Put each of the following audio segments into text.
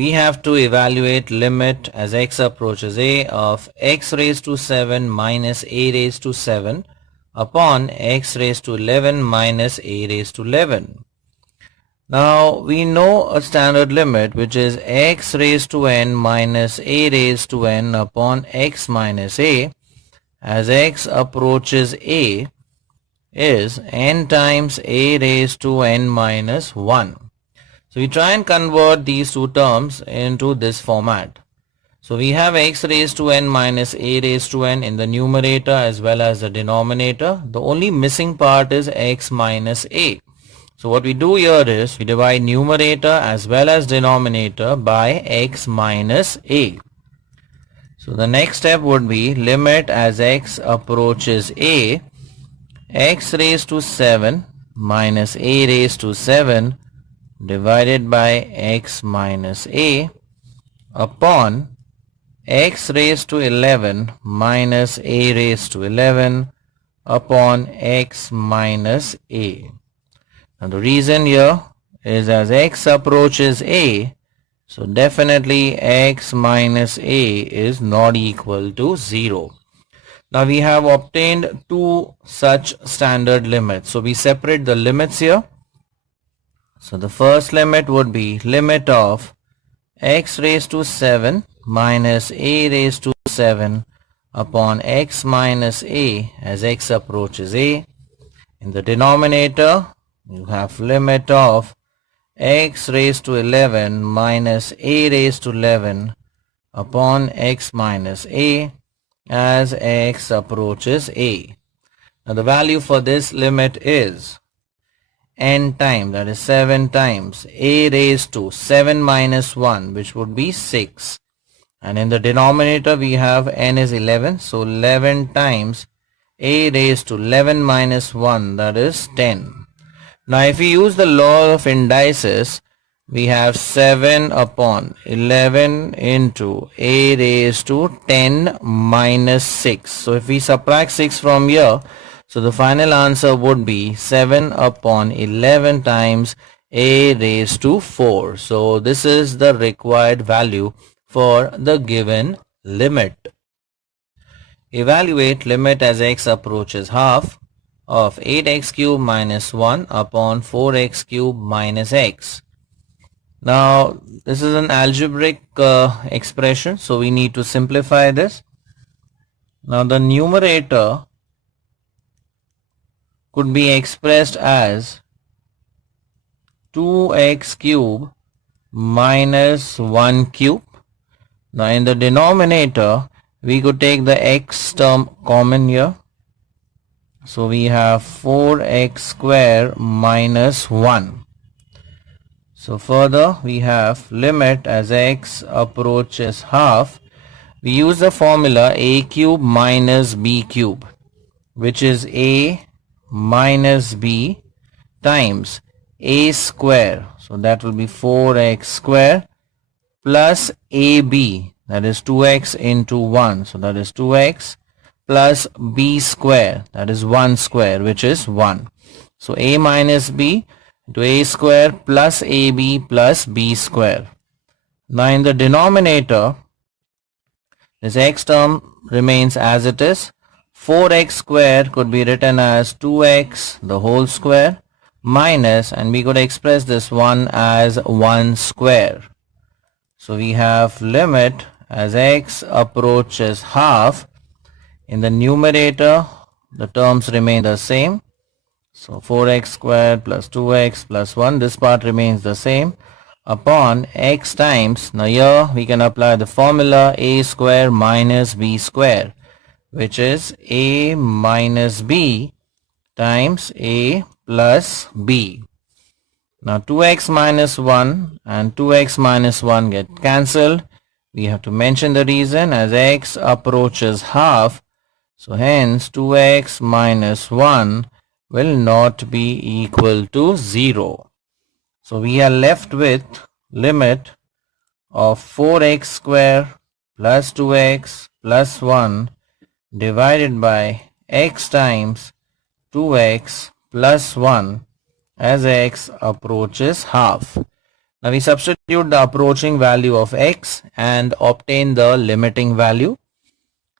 we have to evaluate limit as x approaches a of x raised to 7 minus a raised to 7 upon x raised to 11 minus a raised to 11. Now we know a standard limit which is x raised to n minus a raised to n upon x minus a as x approaches a is n times a raised to n minus 1. So we try and convert these two terms into this format. So we have x raised to n minus a raised to n in the numerator as well as the denominator. The only missing part is x minus a. So what we do here is we divide numerator as well as denominator by x minus a. So the next step would be limit as x approaches a, x raised to 7 minus a raised to 7 divided by x minus a upon x raised to 11 minus a raised to 11 upon x minus a. Now the reason here is as x approaches a, so definitely x minus a is not equal to 0. Now we have obtained two such standard limits. So we separate the limits here. So the first limit would be limit of x raised to 7 minus a raised to 7 upon x minus a as x approaches a. In the denominator, you have limit of x raised to 11 minus a raised to 11 upon x minus a as x approaches a. Now the value for this limit is n times, that is 7 times a raised to 7 minus 1, which would be 6. And in the denominator we have n is 11, so 11 times a raised to 11 minus 1, that is 10. Now if we use the law of indices, we have 7 upon 11 into a raised to 10 minus 6. So if we subtract 6 from here, so the final answer would be 7 upon 11 times a raised to 4. So this is the required value for the given limit. Evaluate limit as x approaches half of 8x cubed minus 1 upon 4x cubed minus x. Now this is an algebraic expression, so we need to simplify this. Now the numerator could be expressed as 2x cube minus 1 cube. Now in the denominator we could take the x term common here. So we have 4x square minus 1. So further we have limit as x approaches half. We use the formula a cube minus b cube, which is a minus b times a square. So that will be 4x square plus ab, that is 2x into 1. So that is 2x plus b square, that is 1 square, which is 1. So a minus b into a square plus ab plus b square. Now in the denominator, this x term remains as it is. 4x square could be written as 2x the whole square minus, and we could express this one as 1 square. So we have limit as x approaches half. In the numerator, the terms remain the same. So 4x squared plus 2x plus 1, this part remains the same, upon x times, now here we can apply the formula a square minus b square, which is a minus b times a plus b. Now 2x minus 1 and 2x minus 1 get cancelled. We have to mention the reason as x approaches half. So hence 2x minus 1 will not be equal to 0. So we are left with limit of 4x square plus 2x plus 1 divided by x times 2x plus 1 as x approaches half. Now we substitute the approaching value of x and obtain the limiting value.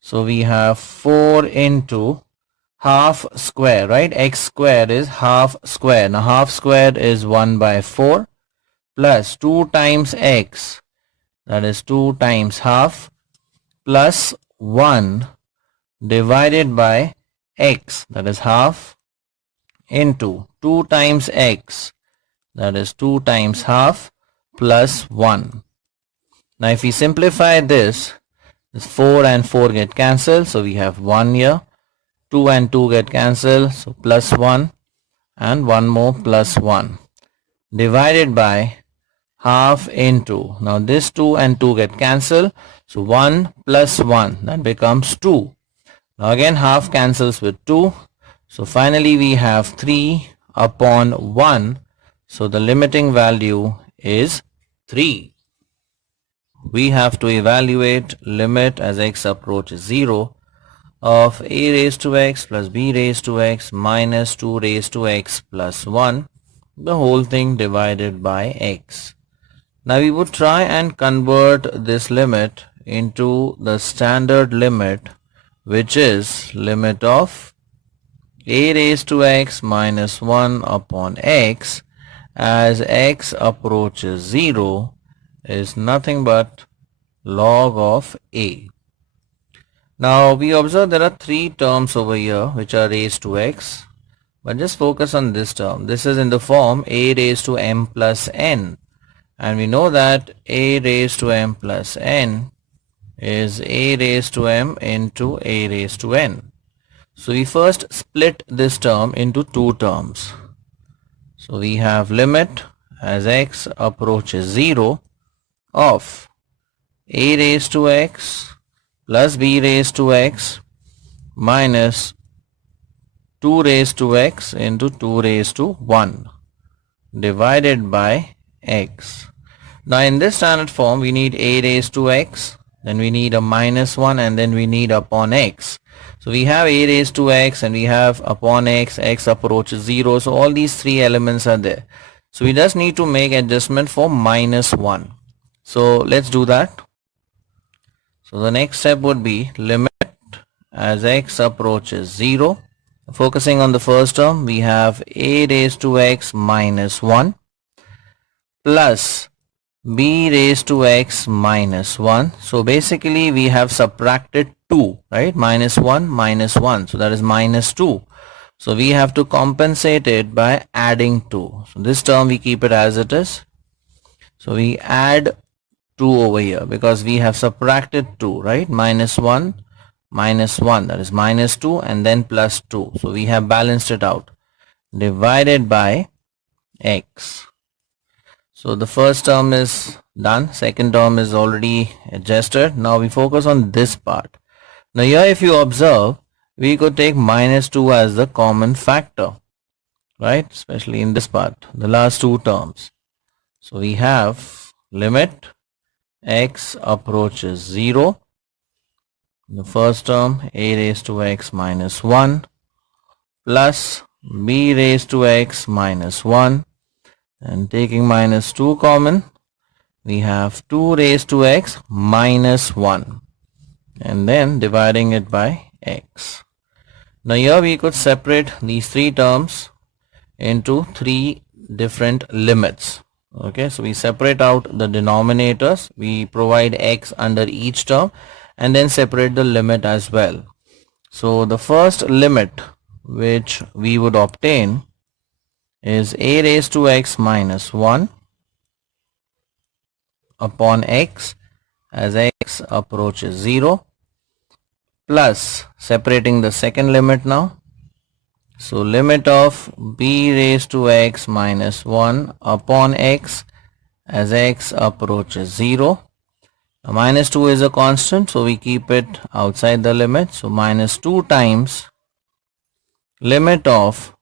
So we have 4 into half square, right? X squared is half square. Now half squared is 1 by 4 plus 2 times x, that is 2 times half, plus 1 divided by x, that is half, into 2 times x, that is 2 times half, plus 1. Now if we simplify this 4 and 4 get cancelled, so we have 1 here. 2 and 2 get cancelled, so plus 1, and 1 more plus 1, divided by half into, now this 2 and 2 get cancelled, so 1 plus 1, that becomes 2. Now again half cancels with 2, so finally we have 3 upon 1, so the limiting value is 3. We have to evaluate limit as x approaches 0 of a raised to x plus b raised to x minus 2 raised to x plus 1, the whole thing divided by x. Now we would try and convert this limit into the standard limit, which is limit of a raised to x minus 1 upon x as x approaches 0 is nothing but log of a. Now we observe there are 3 terms over here which are raised to x, but just focus on this term. This is in the form a raised to m plus n, and we know that a raised to m plus n is a raised to m into a raised to n. So we first split this term into 2 terms. So we have limit as x approaches 0 of a raised to x plus b raised to x minus 2 raised to x into 2 raised to 1 divided by x. Now in this standard form we need a raised to x, then we need a minus 1, and then we need upon x. So we have a raised to x and we have upon x, x approaches 0, so all these 3 elements are there. So we just need to make adjustment for minus 1. So let's do that. So the next step would be limit as x approaches 0. Focusing on the first term, we have a raised to x minus 1 plus b raised to x minus 1. So basically we have subtracted 2, right? Minus 1 minus 1, so that is minus 2. So we have to compensate it by adding 2. So this term we keep it as it is. So we add 2 over here because we have subtracted 2, right? Minus 1 minus 1, that is minus 2, and then plus 2. So we have balanced it out, divided by x. So the first term is done, second term is already adjusted. Now we focus on this part. Now here if you observe, we could take minus 2 as the common factor, right? Especially in this part, the last 2 terms. So we have limit x approaches 0. The first term a raised to x minus 1 plus b raised to x minus 1, and taking minus 2 common, we have 2 raised to x minus 1, and then dividing it by x. Now here we could separate these 3 terms into 3 different limits. Okay, so we separate out the denominators, we provide x under each term, and then separate the limit as well. So the first limit which we would obtain is a raised to x minus 1 upon x as x approaches 0, plus separating the second limit now. So limit of b raised to x minus 1 upon x as x approaches 0. Now minus 2 is a constant, so we keep it outside the limit. So minus 2 times limit of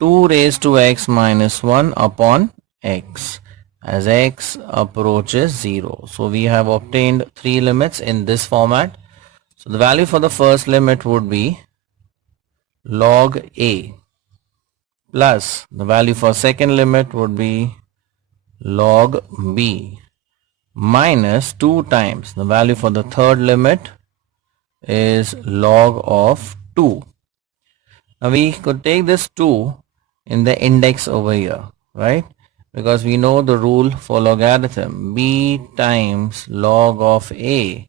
2 raised to x minus 1 upon x as x approaches 0. So we have obtained 3 limits in this format. So the value for the first limit would be log a, plus the value for second limit would be log b minus 2 times the value for the third limit is log of 2. Now we could take this 2 in the index over here, right? Because we know the rule for logarithm, b times log of a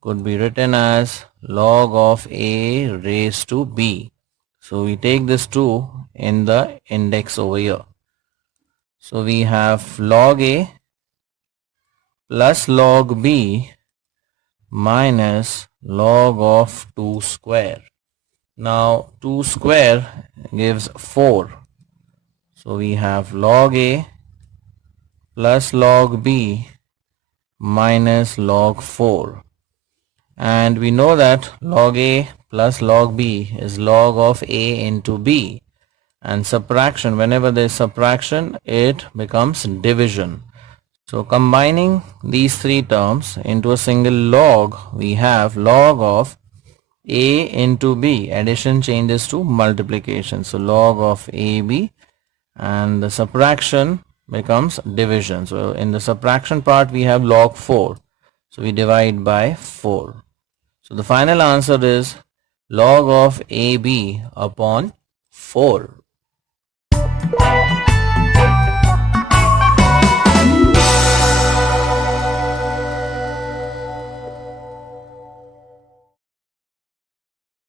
could be written as log of a raised to b. So we take this 2 in the index over here. So we have log a plus log b minus log of 2 square. Now 2 square gives 4. So we have log a plus log b minus log 4. And we know that log a plus log b is log of a into b. And subtraction, whenever there is subtraction, it becomes division. So combining these three terms into a single log, we have log of a into b. Addition changes to multiplication. So log of ab, and the subtraction becomes division. So in the subtraction part we have log 4. So we divide by 4. So the final answer is log of ab upon 4.